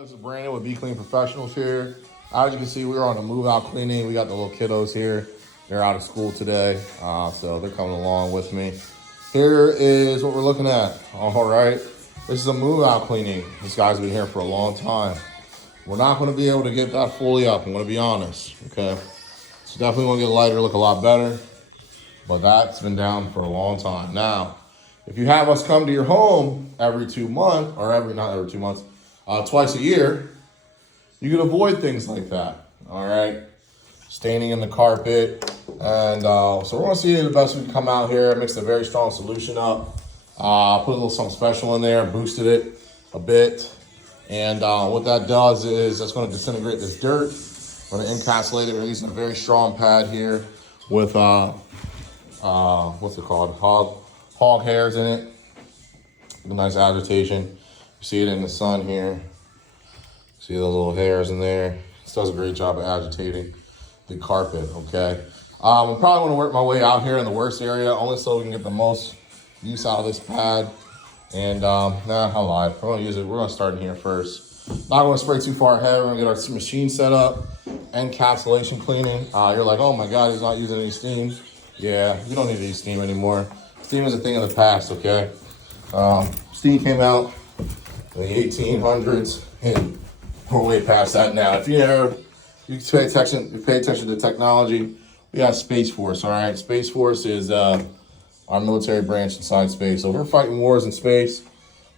This is Brandon with Be Clean Professionals here. As you can see, we're on a move out cleaning. We got the little kiddos here. They're out of school today, so they're coming along with me. Here is what we're looking at. All right, this is a move out cleaning. This guy's been here for a long time. We're not going to be able to get that fully up. I'm going to be honest. Okay, it's definitely going to get lighter, look a lot better, but that's been down for a long time. Now, if you have us come to your home every 2 months, or not every 2 months, twice a year, you can avoid things like that. All right, staining in the carpet, and so we're gonna see the best we can come out here. Mixed a very strong solution up, put a little something special in there, boosted it a bit, and what that does is that's going to disintegrate this dirt. We're going to encapsulate it. We're using a very strong pad here with what's it called? Hog hairs in it. A nice agitation. You see it in the sun here. See those little hairs in there. This does a great job of agitating the carpet, okay? I'm probably gonna work my way out here in the worst area, only so we can get the most use out of this pad. And I lied. We're gonna use it. We're gonna start in here first. Not gonna spray too far ahead. We're gonna get our machine set up. Encapsulation cleaning. You're like, oh my God, he's not using any steam. Yeah, you don't need to use steam anymore. Steam is a thing of the past, okay? Steam came out in the 1800s, and we're way past that now. If you pay attention to technology, we got Space Force, all right? Space Force is our military branch inside space. So if we're fighting wars in space,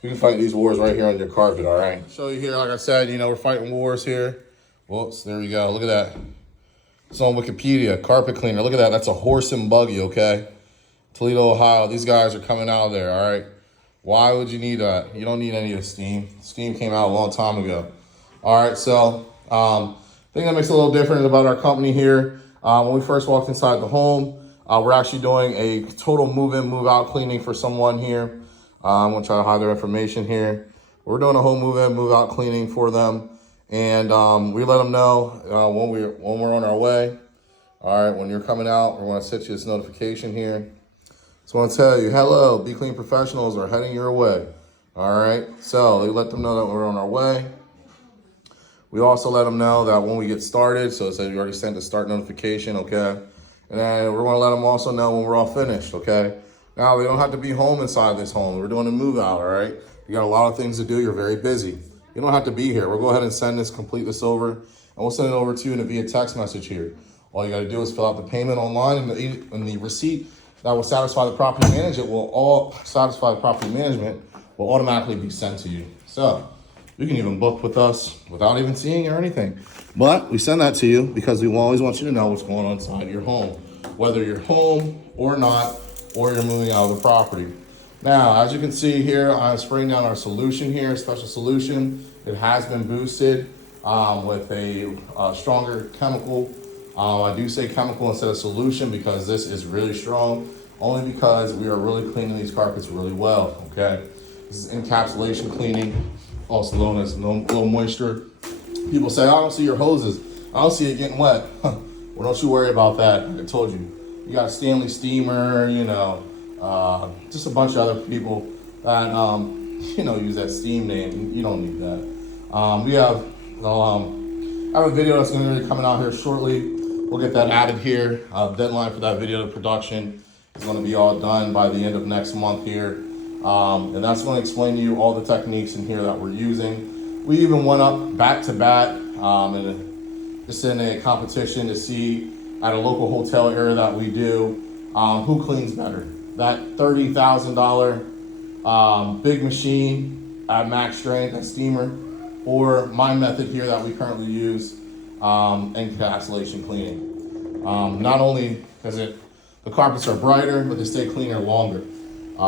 we can fight these wars right here on your carpet, all right? Show you here, like I said, we're fighting wars here. Whoops, there we go. Look at that. It's on Wikipedia, carpet cleaner. Look at that. That's a horse and buggy, okay? Toledo, Ohio. These guys are coming out of there, all right? Why would you need that? You don't need any of the steam. Steam came out a long time ago. All right, so thing that makes it a little different about our company here, when we first walked inside the home, we're actually doing a total move-in, move-out cleaning for someone here. I'm gonna try to hide their information here. We're doing a whole move-in, move-out cleaning for them. And we let them know when we're on our way. All right, when you're coming out, we're gonna set you this notification here. So I want to tell you, hello, Be Clean Professionals are heading your way. All right, so they let them know that we're on our way. We also let them know that when we get started, so it says you already sent the start notification, okay? And then we're going to let them also know when we're all finished, okay? Now, they don't have to be home inside this home. We're doing a move out, all right? You got a lot of things to do. You're very busy. You don't have to be here. We'll go ahead and complete this over, and we'll send it over to you in a via text message here. All you got to do is fill out the payment online, and the receipt that will satisfy the property management will automatically be sent to you. So you can even book with us without even seeing or anything. But we send that to you because we always want you to know what's going on inside your home, whether you're home or not, or you're moving out of the property. Now, as you can see here, I'm spraying down our solution here, special solution. It has been boosted with a stronger chemical. I do say chemical instead of solution because this is really strong, only because we are really cleaning these carpets really well, okay? This is encapsulation cleaning, also known as low moisture. People say, I don't see your hoses. I don't see it getting wet. Well, don't you worry about that. Like I told you, you got a Stanley steamer, just a bunch of other people that, use that steam name. You don't need that. We have a video that's going to be coming out here shortly. We'll get that added here. Deadline for that video production is going to be all done by the end of next month here. And that's going to explain to you all the techniques in here that we're using. We even went up bat to bat just in a competition to see at a local hotel area that we do who cleans better. That $30,000 big machine at max strength, that steamer, or my method here that we currently use, encapsulation cleaning. Not only because the carpets are brighter, but they stay cleaner longer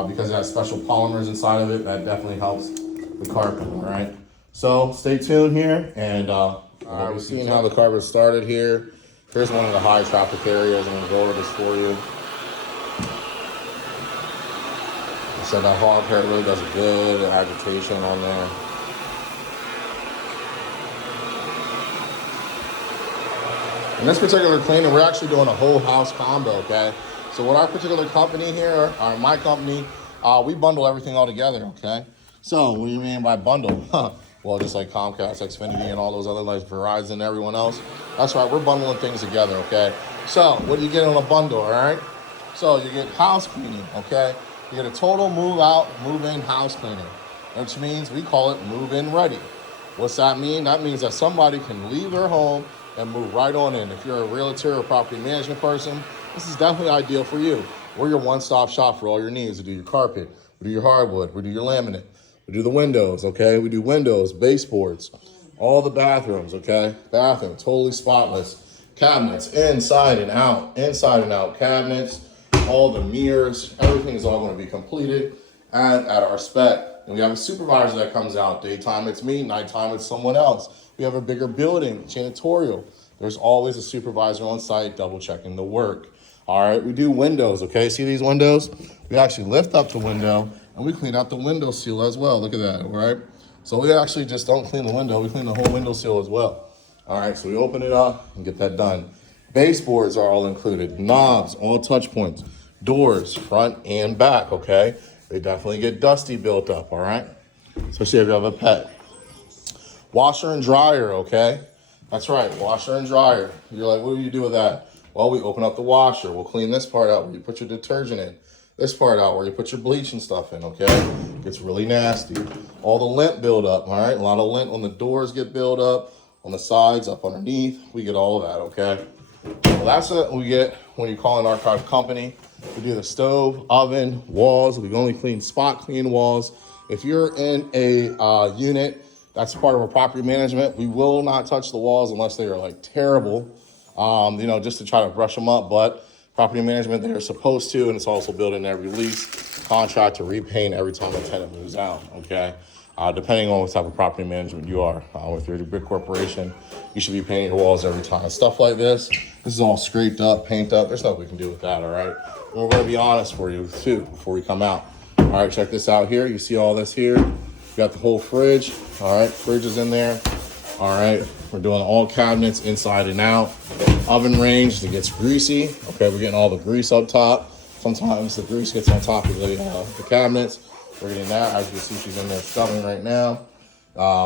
because it has special polymers inside of it that definitely helps the carpet, all right? So stay tuned here, and we're seeing how the carpet started here. Here's one of the high traffic areas. I'm gonna go over this for you. So that hog hair really does a good agitation on there. In this particular cleaning, we're actually doing a whole house combo, okay? So with our particular company here, or my company, we bundle everything all together, okay? So what do you mean by bundle? Well, just like Comcast, Xfinity, and all those other like Verizon and everyone else. That's right, we're bundling things together, okay? So what do you get on a bundle, all right? So you get house cleaning, okay? You get a total move out, move in house cleaning, which means we call it move in ready. What's that mean? That means that somebody can leave their home and move right on in. If you're a realtor or property management person, this is definitely ideal for you. We're your one-stop shop for all your needs. We do your carpet, we do your hardwood, we do your laminate, we do the windows, okay? We do windows, baseboards, all the bathrooms, okay? Bathroom, totally spotless. Cabinets, inside and out cabinets, all the mirrors, everything is all going to be completed and at our spec. And we have a supervisor that comes out. Daytime it's me, nighttime it's someone else. We have a bigger building, janitorial. There's always a supervisor on site double checking the work. All right, we do windows, okay? See these windows? We actually lift up the window and we clean out the window seal as well. Look at that, all right? So we actually just don't clean the window, we clean the whole window seal as well. All right, so we open it up and get that done. Baseboards are all included, knobs, all touch points, doors, front and back, okay? They definitely get dusty built up, all right? Especially if you have a pet. Washer and dryer, okay? That's right, washer and dryer. You're like, what do you do with that? Well, we open up the washer. We'll clean this part out where you put your detergent in. This part out where you put your bleach and stuff in, okay? It gets really nasty. All the lint build up, all right? A lot of lint on the doors get built up, on the sides, up underneath. We get all of that, okay? Well, that's what we get when you call an archive company. We do the stove, oven, walls. We only clean spot clean walls. If you're in a unit that's part of our property management, we will not touch the walls unless they are like terrible, just to try to brush them up. But property management, they're supposed to, and it's also built in every lease contract to repaint every time a tenant moves out, okay? Depending on what type of property management you are. If you're a big corporation, you should be painting your walls every time. Stuff like this is all scraped up, paint up. There's nothing we can do with that, all right? And we're gonna be honest for you too before we come out. All right, check this out here. You see all this here? You got the whole fridge, all right? Fridge is in there, all right? We're doing all cabinets inside and out. Oven range that gets greasy. Okay, we're getting all the grease up top. Sometimes the grease gets on top of the cabinets. We're getting that. As you can see, she's in there scrubbing right now.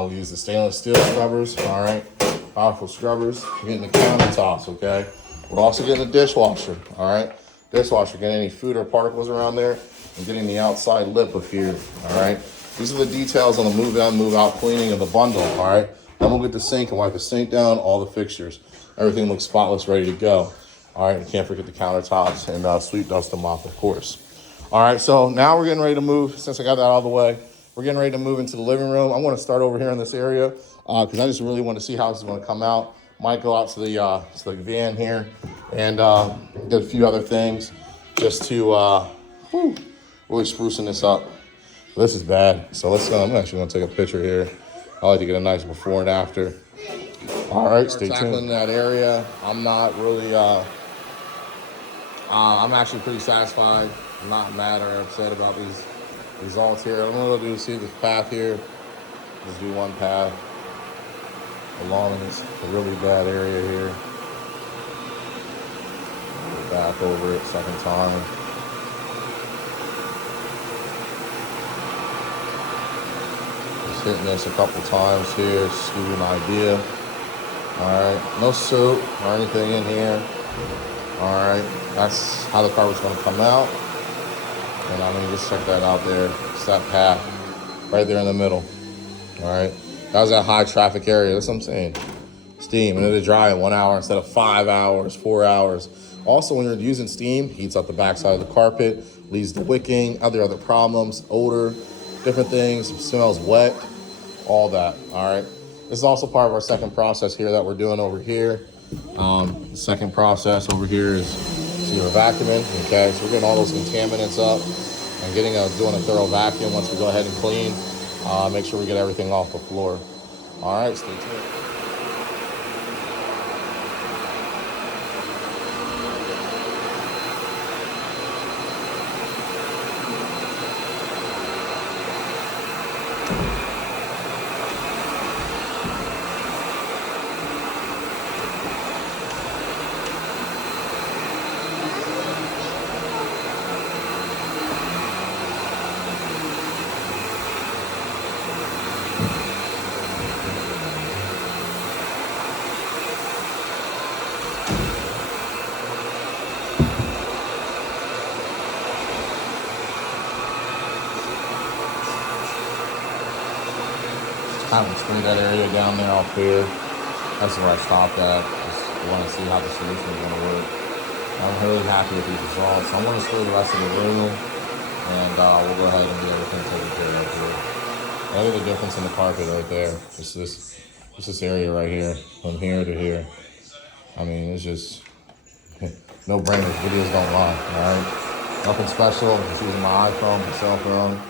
We use the stainless steel scrubbers, all right? Powerful scrubbers. We're getting the countertops, okay? We're also getting the dishwasher, all right? Dishwasher, getting any food or particles around there and getting the outside lip of here, all right? These are the details on the move in, move out cleaning of the bundle, all right? Then we'll get the sink and wipe the sink down, all the fixtures. Everything looks spotless, ready to go. All right, you can't forget the countertops and sweep dust them off, of course. All right, so now we're getting ready to move. Since I got that out of the way, we're getting ready to move into the living room. I'm going to start over here in this area because I just really want to see how this is going to come out. Might go out to the van here and get a few other things just to really sprucing this up. This is bad, so I'm actually going to take a picture here. I like to get a nice before and after. All right, stay tuned. Tackling that area, I'm not really. I'm actually pretty satisfied. I'm not mad or upset about these results here. I'm gonna do see this path here. Just do one path along this really bad area here. Go back over it second time. Just hitting this a couple times here, just to give you an idea. All right, no soap or anything in here. All right, that's how the carpet's gonna come out. And I'm gonna just check that out there. It's that path right there in the middle. All right, that was that high traffic area. That's what I'm saying. Steam, and it'll dry in 1 hour instead of 5 hours, 4 hours. Also, when you're using steam, heats up the backside of the carpet, leaves the wicking, other problems, odor, different things, smells wet, all that. All right. This is also part of our second process here that we're doing over here. The second process over here is we're vacuuming, okay? So we're getting all those contaminants up and doing a thorough vacuum once we go ahead and clean. Make sure we get everything off the floor. All right, stay tuned. kind of explain that area down there all clear. That's where I stopped at. Just want to see how the solution is going to work. I'm really happy with these results. I'm going to spray the rest of the room, and we'll go ahead and get everything taken care of here. Look at the difference in the carpet right there. Just this area right here, from here to here. I mean, it's just no brainers. Videos don't lie. All right, nothing special. I'm just using my iPhone, my cell phone.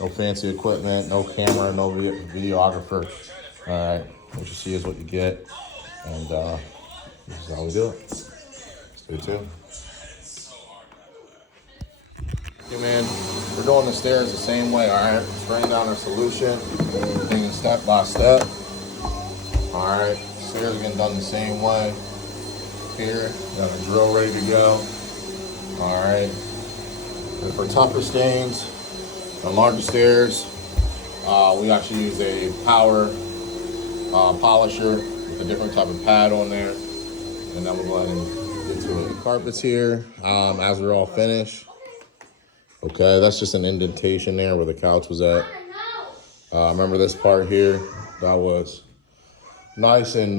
No fancy equipment, no camera, no videographer. All right, what you see is what you get, and this is how we do it. Stay tuned. Okay, man, we're doing the stairs the same way. All right, spraying down our solution, taking step by step. All right, stairs are getting done the same way. Here, got a drill ready to go. All right, and for tougher stains, the larger stairs, we actually use a power polisher with a different type of pad on there, and then we'll go ahead and get to it. Carpets here, as we're all finished. Okay, that's just an indentation there where the couch was at. Remember this part here? That was nice and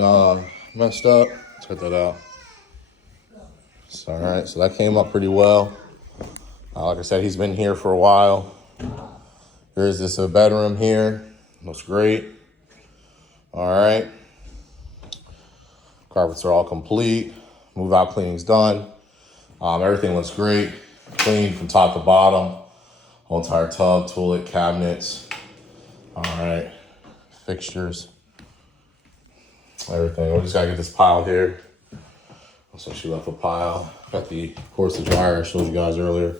messed up. Check that out. So, all right, so that came up pretty well. Like I said, he's been here for a while. Here's this bedroom here. Looks great. All right. Carpets are all complete. Move out cleaning's done. Everything looks great. Clean from top to bottom. Whole entire tub, toilet, cabinets. All right. Fixtures. Everything. We just gotta get this pile here. So she left a pile. Got of course, the dryer I showed you guys earlier.